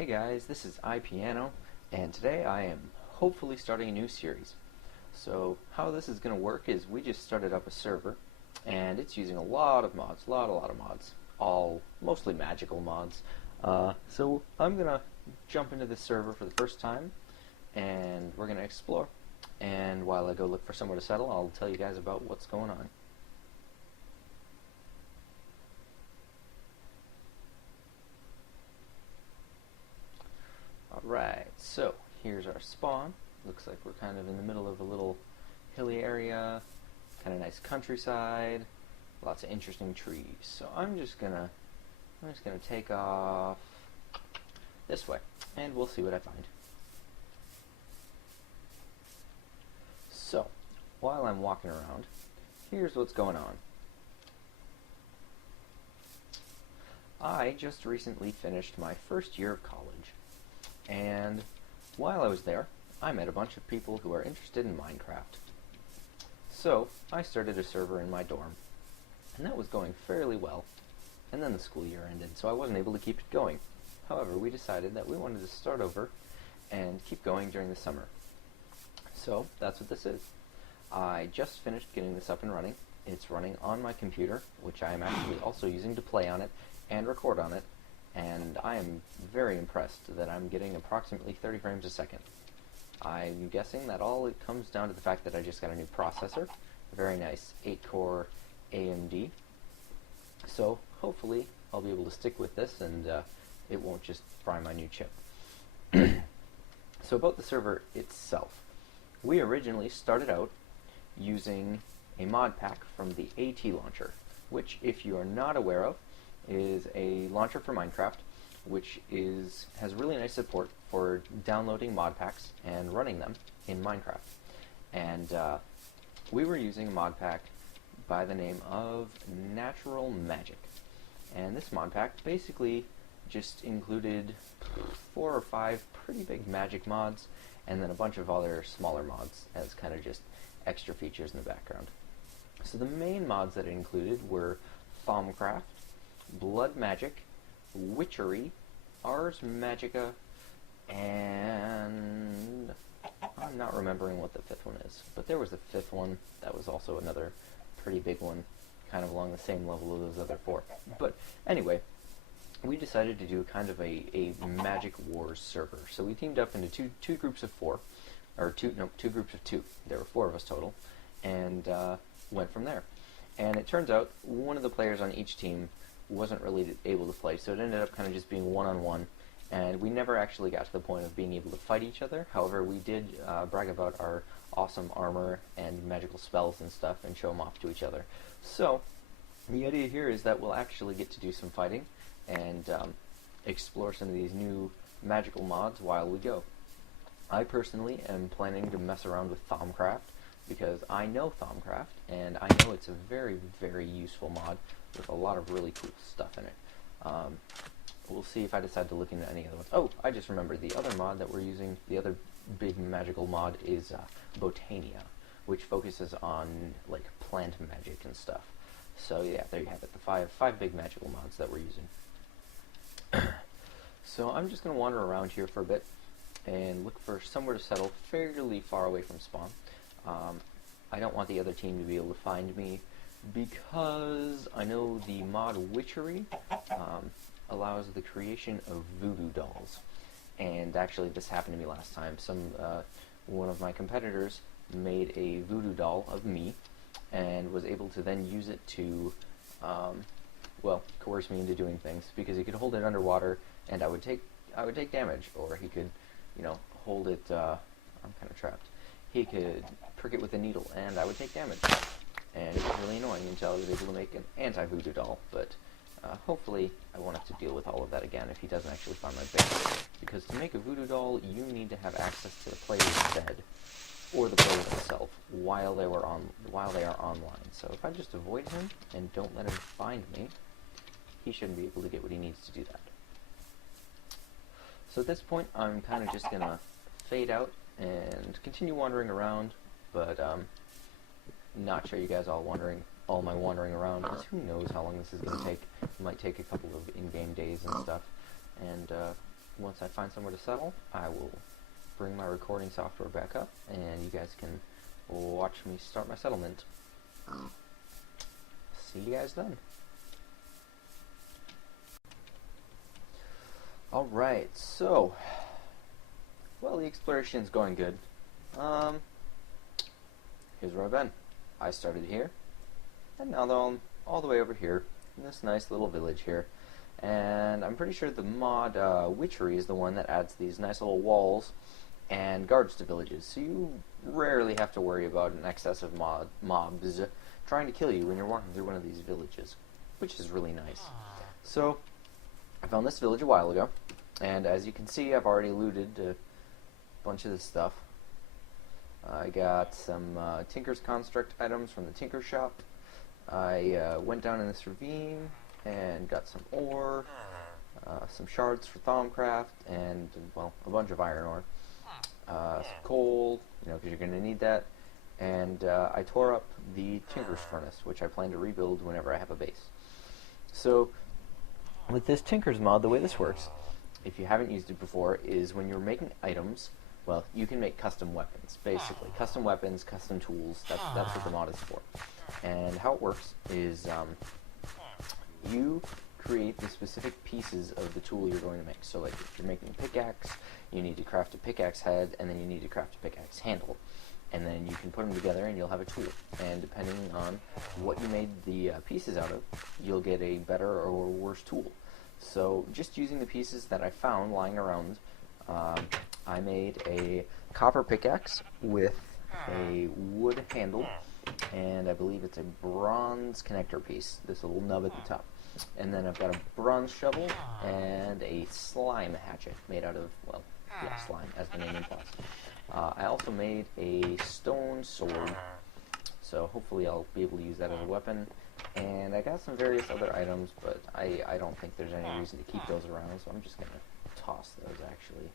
Hey guys, this is iPiano, and today I am hopefully starting a new series. So how this is going to work is we just started up a server, and it's using a lot of mods, a lot of mods, all mostly magical mods. So I'm going to jump into this server for the first time, and we're going to explore. And while I go look for somewhere to settle, I'll tell you guys about what's going on. Alright, so here's our spawn. Looks like we're kind of in the middle of a little hilly area, kind of nice countryside, lots of interesting trees. So I'm just gonna take off this way, and we'll see what I find. So, while I'm walking around, here's what's going on. I just recently finished my first year of college. And while I was there, I met a bunch of people who are interested in Minecraft. So I started a server in my dorm, and that was going fairly well. And then the school year ended, so I wasn't able to keep it going. However, we decided that we wanted to start over and keep going during the summer. So that's what this is. I just finished getting this up and running. It's running on my computer, which I am actually also using to play on it and record on it. And I am very impressed that I'm getting approximately 30 frames a second. I'm guessing that all it comes down to the fact that I just got a new processor, a very nice 8-core AMD. So hopefully I'll be able to stick with this and it won't just fry my new chip. So about the server itself, we originally started out using a mod pack from the AT launcher, which, if you are not aware of, is a launcher for Minecraft, which has really nice support for downloading mod packs and running them in Minecraft. And we were using a mod pack by the name of Natural Magic. And this mod pack basically just included 4 or 5 pretty big magic mods, and then a bunch of other smaller mods as kind of just extra features in the background. So the main mods that it included were Thaumcraft, Blood Magic, Witchery, Ars Magica, and I'm not remembering what the 5th one is, but there was a 5th one that was also another pretty big one, kind of along the same level of those other 4. But anyway, we decided to do kind of a Magic Wars server. So we teamed up into two groups of 4, or two groups of 2. There were 4 of us total, and went from there. And it turns out one of the players on each team wasn't really able to play, so it ended up kind of just being one-on-one, and we never actually got to the point of being able to fight each other. However, we did brag about our awesome armor and magical spells and stuff and show them off to each other. So the idea here is that we'll actually get to do some fighting and explore some of these new magical mods while we go. I personally am planning to mess around with Thaumcraft, because I know Thaumcraft, and I know it's a very, very useful mod with a lot of really cool stuff in it. We'll see if I decide to look into any other ones. Oh, I just remembered the other mod that we're using, the other big magical mod is Botania, which focuses on like plant magic and stuff. So yeah, there you have it, the five big magical mods that we're using. So I'm just going to wander around here for a bit and look for somewhere to settle fairly far away from spawn. I don't want the other team to be able to find me, because I know the mod Witchery allows the creation of voodoo dolls. And actually this happened to me last time. One of my competitors made a voodoo doll of me and was able to then use it to coerce me into doing things, because he could hold it underwater and I would take damage, or he could, hold it. I'm kind of trapped. He could prick it with a needle and I would take damage. And it was really annoying until I was able to make an anti-voodoo doll, but hopefully I won't have to deal with all of that again if he doesn't actually find my base. Because to make a voodoo doll, you need to have access to the player's bed, or the player themselves, while they are online. So if I just avoid him and don't let him find me, he shouldn't be able to get what he needs to do that. So at this point, I'm kind of just going to fade out and continue wandering around, but not show you guys all my wandering around, because who knows how long this is going to take. It might take a couple of in-game days and stuff, and once I find somewhere to settle, I will bring my recording software back up, and you guys can watch me start my settlement. See you guys then. Alright, so, well, the exploration's going good. Here's where I've been. I started here, and now I'm all the way over here, in this nice little village here. And I'm pretty sure the mod Witchery is the one that adds these nice little walls and guards to villages, so you rarely have to worry about an excess of mobs trying to kill you when you're walking through one of these villages, which is really nice. So, I found this village a while ago, and as you can see, I've already looted a bunch of this stuff. I got some Tinker's Construct items from the Tinker Shop. I went down in this ravine and got some ore, some shards for Thaumcraft, and, well, a bunch of iron ore. Some coal, because you're going to need that. And I tore up the Tinker's Furnace, which I plan to rebuild whenever I have a base. So, with this Tinker's mod, the way this works, if you haven't used it before, is when you're making items, well, you can make custom weapons, basically. Custom weapons, custom tools, that's what the mod is for. And how it works is you create the specific pieces of the tool you're going to make. So, like, if you're making a pickaxe, you need to craft a pickaxe head, and then you need to craft a pickaxe handle. And then you can put them together, and you'll have a tool. And depending on what you made the pieces out of, you'll get a better or worse tool. So, just using the pieces that I found lying around, I made a copper pickaxe with a wood handle, and I believe it's a bronze connector piece, this little nub at the top. And then I've got a bronze shovel and a slime hatchet made out of, well, yeah, slime, as the name implies. I also made a stone sword, so hopefully I'll be able to use that as a weapon. And I got some various other items, but I don't think there's any reason to keep those around, so I'm just going to toss those, actually.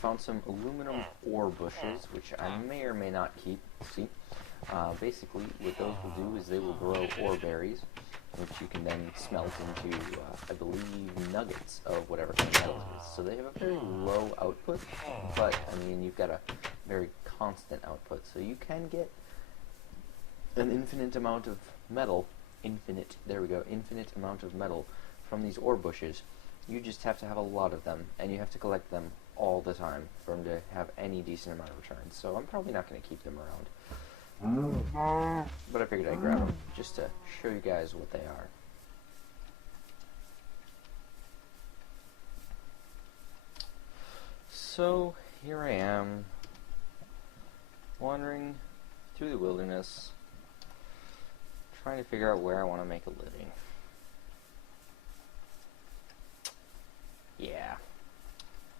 Found some aluminum ore bushes, which I may or may not keep. See? Basically, what those will do is they will grow ore berries, which you can then smelt into, I believe, nuggets of whatever kind of metal it is. So they have a very low output, but, I mean, you've got a very constant output. So you can get an infinite amount of metal, infinite amount of metal from these ore bushes. You just have to have a lot of them, and you have to collect them all the time for them to have any decent amount of returns. So I'm probably not going to keep them around. But I figured I'd grab them just to show you guys what they are. So here I am, wandering through the wilderness, trying to figure out where I want to make a living. Yeah.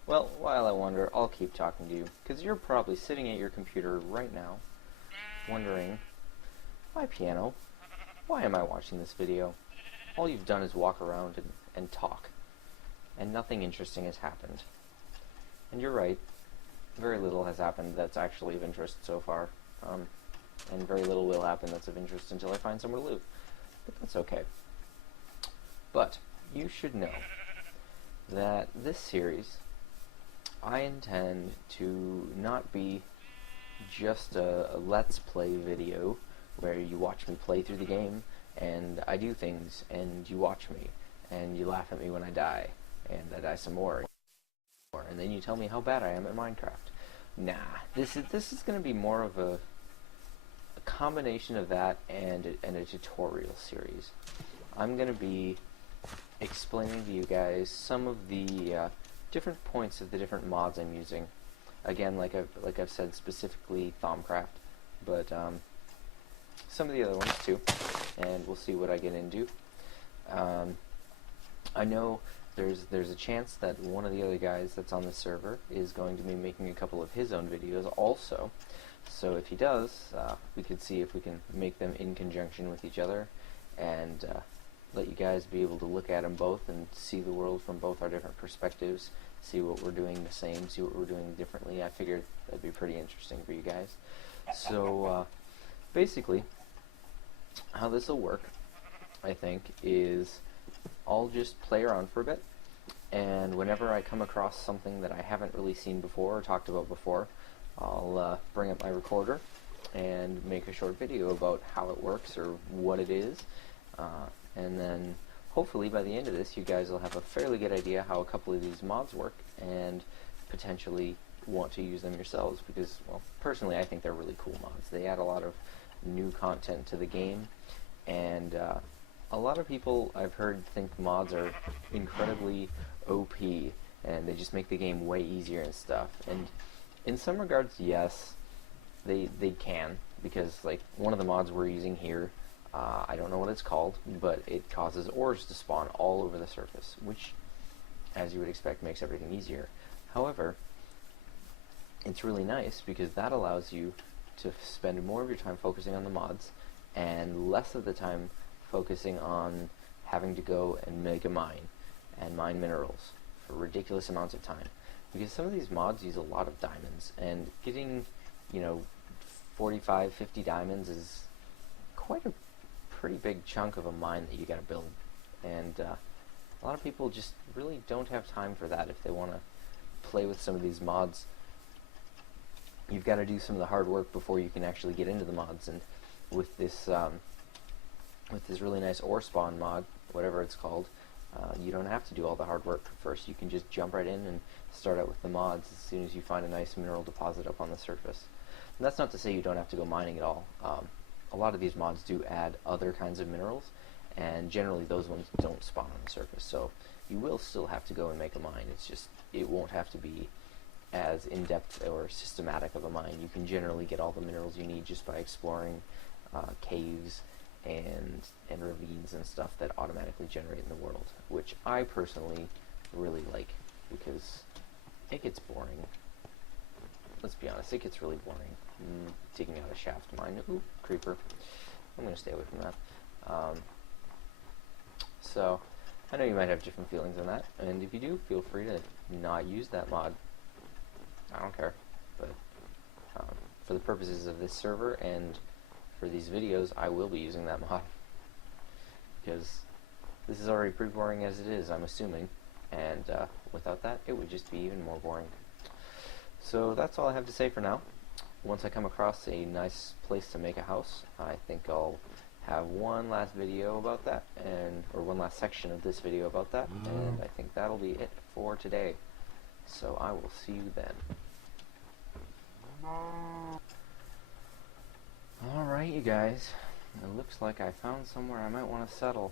Well, while I wonder, I'll keep talking to you, because you're probably sitting at your computer right now, wondering, my piano, why am I watching this video? All you've done is walk around and talk, and nothing interesting has happened. And you're right, very little has happened that's actually of interest so far, and very little will happen that's of interest until I find somewhere to live. But that's okay. But you should know that this series, I intend to not be just a Let's Play video where you watch me play through the game, and I do things, and you watch me, and you laugh at me when I die, and I die some more, and then you tell me how bad I am at Minecraft. Nah, this is going to be more of a combination of that and a tutorial series. I'm going to be explaining to you guys some of the different points of the different mods I'm using. Again, like I've said, specifically Thaumcraft, but some of the other ones too, and we'll see what I get into. I know there's a chance that one of the other guys that's on the server is going to be making a couple of his own videos also. So if he does, we could see if we can make them in conjunction with each other, and let you guys be able to look at them both and see the world from both our different perspectives, see what we're doing the same, see what we're doing differently. I figured that'd be pretty interesting for you guys. So basically, how this will work, I think, is I'll just play around for a bit, and whenever I come across something that I haven't really seen before or talked about before, I'll bring up my recorder and make a short video about how it works or what it is, and then hopefully by the end of this you guys will have a fairly good idea how a couple of these mods work and potentially want to use them yourselves, because, well, personally I think they're really cool mods. They add a lot of new content to the game, and a lot of people I've heard think mods are incredibly OP and they just make the game way easier and stuff, and in some regards, yes, they can, because like one of the mods we're using here, I don't know what it's called, but it causes ores to spawn all over the surface, which, as you would expect, makes everything easier. However, it's really nice because that allows you to spend more of your time focusing on the mods and less of the time focusing on having to go and make a mine and mine minerals for ridiculous amounts of time. Because some of these mods use a lot of diamonds, and getting, 45, 50 diamonds is quite a pretty big chunk of a mine that you gotta build. And a lot of people just really don't have time for that if they want to play with some of these mods. You've got to do some of the hard work before you can actually get into the mods, and with this really nice ore spawn mod, whatever it's called, you don't have to do all the hard work first. You can just jump right in and start out with the mods as soon as you find a nice mineral deposit up on the surface. And that's not to say you don't have to go mining at all. A lot of these mods do add other kinds of minerals, and generally those ones don't spawn on the surface, so you will still have to go and make a mine. It's just, it won't have to be as in-depth or systematic of a mine. You can generally get all the minerals you need just by exploring caves and ravines and stuff that automatically generate in the world, which I personally really like, because it gets boring. Let's be honest, it gets really boring digging out a shaft mine. Ooh, creeper. I'm going to stay away from that. So, I know you might have different feelings on that, and if you do, feel free to not use that mod. I don't care, but for the purposes of this server and for these videos, I will be using that mod, because this is already pretty boring as it is, I'm assuming, and without that, it would just be even more boring. So that's all I have to say for now. Once I come across a nice place to make a house, I think I'll have one last video about that, or one last section of this video about that, and I think that'll be it for today. So I will see you then. Alright, you guys, it looks like I found somewhere I might want to settle.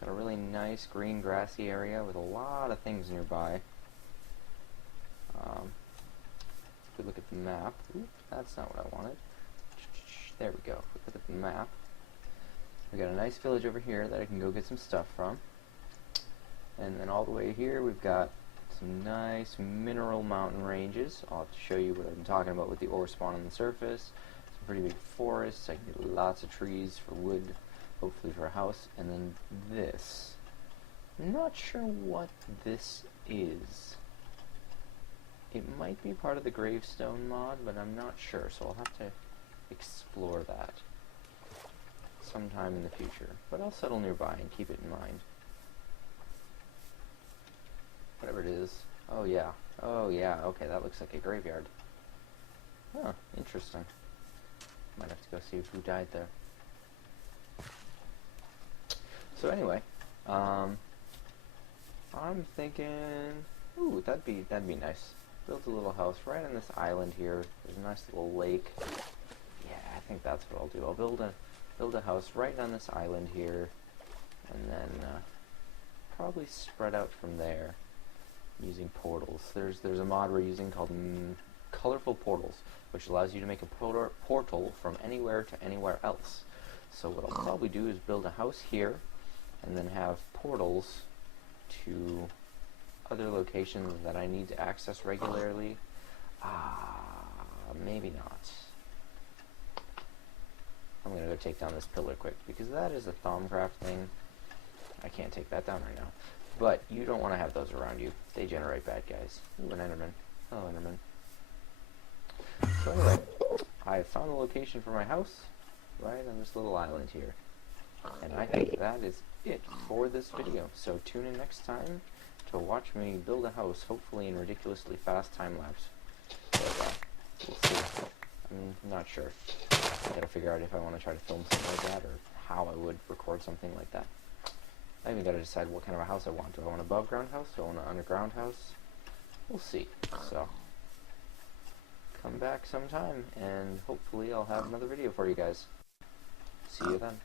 Got a really nice green grassy area with a lot of things nearby. If we look at the map, oops, that's not what I wanted. There we go. If we look at the map, we got a nice village over here that I can go get some stuff from. And then all the way here we've got some nice mineral mountain ranges. I'll have to show you what I'm talking about with the ore spawn on the surface. Some pretty big forests. I can get lots of trees for wood, hopefully for a house. And then this. I'm not sure what this is. It might be part of the gravestone mod, but I'm not sure, so I'll have to explore that sometime in the future. But I'll settle nearby and keep it in mind. Whatever it is. Oh yeah. Oh yeah, okay, that looks like a graveyard. Huh, interesting. Might have to go see who died there. So anyway, I'm thinking, ooh, that'd be nice. Build a little house right on this island here. There's a nice little lake. Yeah, I think that's what I'll do. I'll build a house right on this island here, and then probably spread out from there using portals. There's a mod we're using called Colorful Portals, which allows you to make a portal from anywhere to anywhere else. So what I'll probably do is build a house here, and then have portals to other locations that I need to access regularly. Maybe not. I'm gonna go take down this pillar quick, because that is a Thaumcraft thing. I can't take that down right now. But you don't want to have those around you. They generate bad guys. Ooh, an Enderman. Hello, Enderman. So anyway, I found the location for my house right on this little island here. And I think that is it for this video. So tune in next time to watch me build a house, hopefully in ridiculously fast time lapse. But we'll see. I'm not sure. I gotta figure out if I want to try to film something like that, or how I would record something like that. I even gotta decide what kind of a house I want. Do I want an above ground house? Do I want an underground house? We'll see. So, come back sometime, and hopefully I'll have another video for you guys. See you then.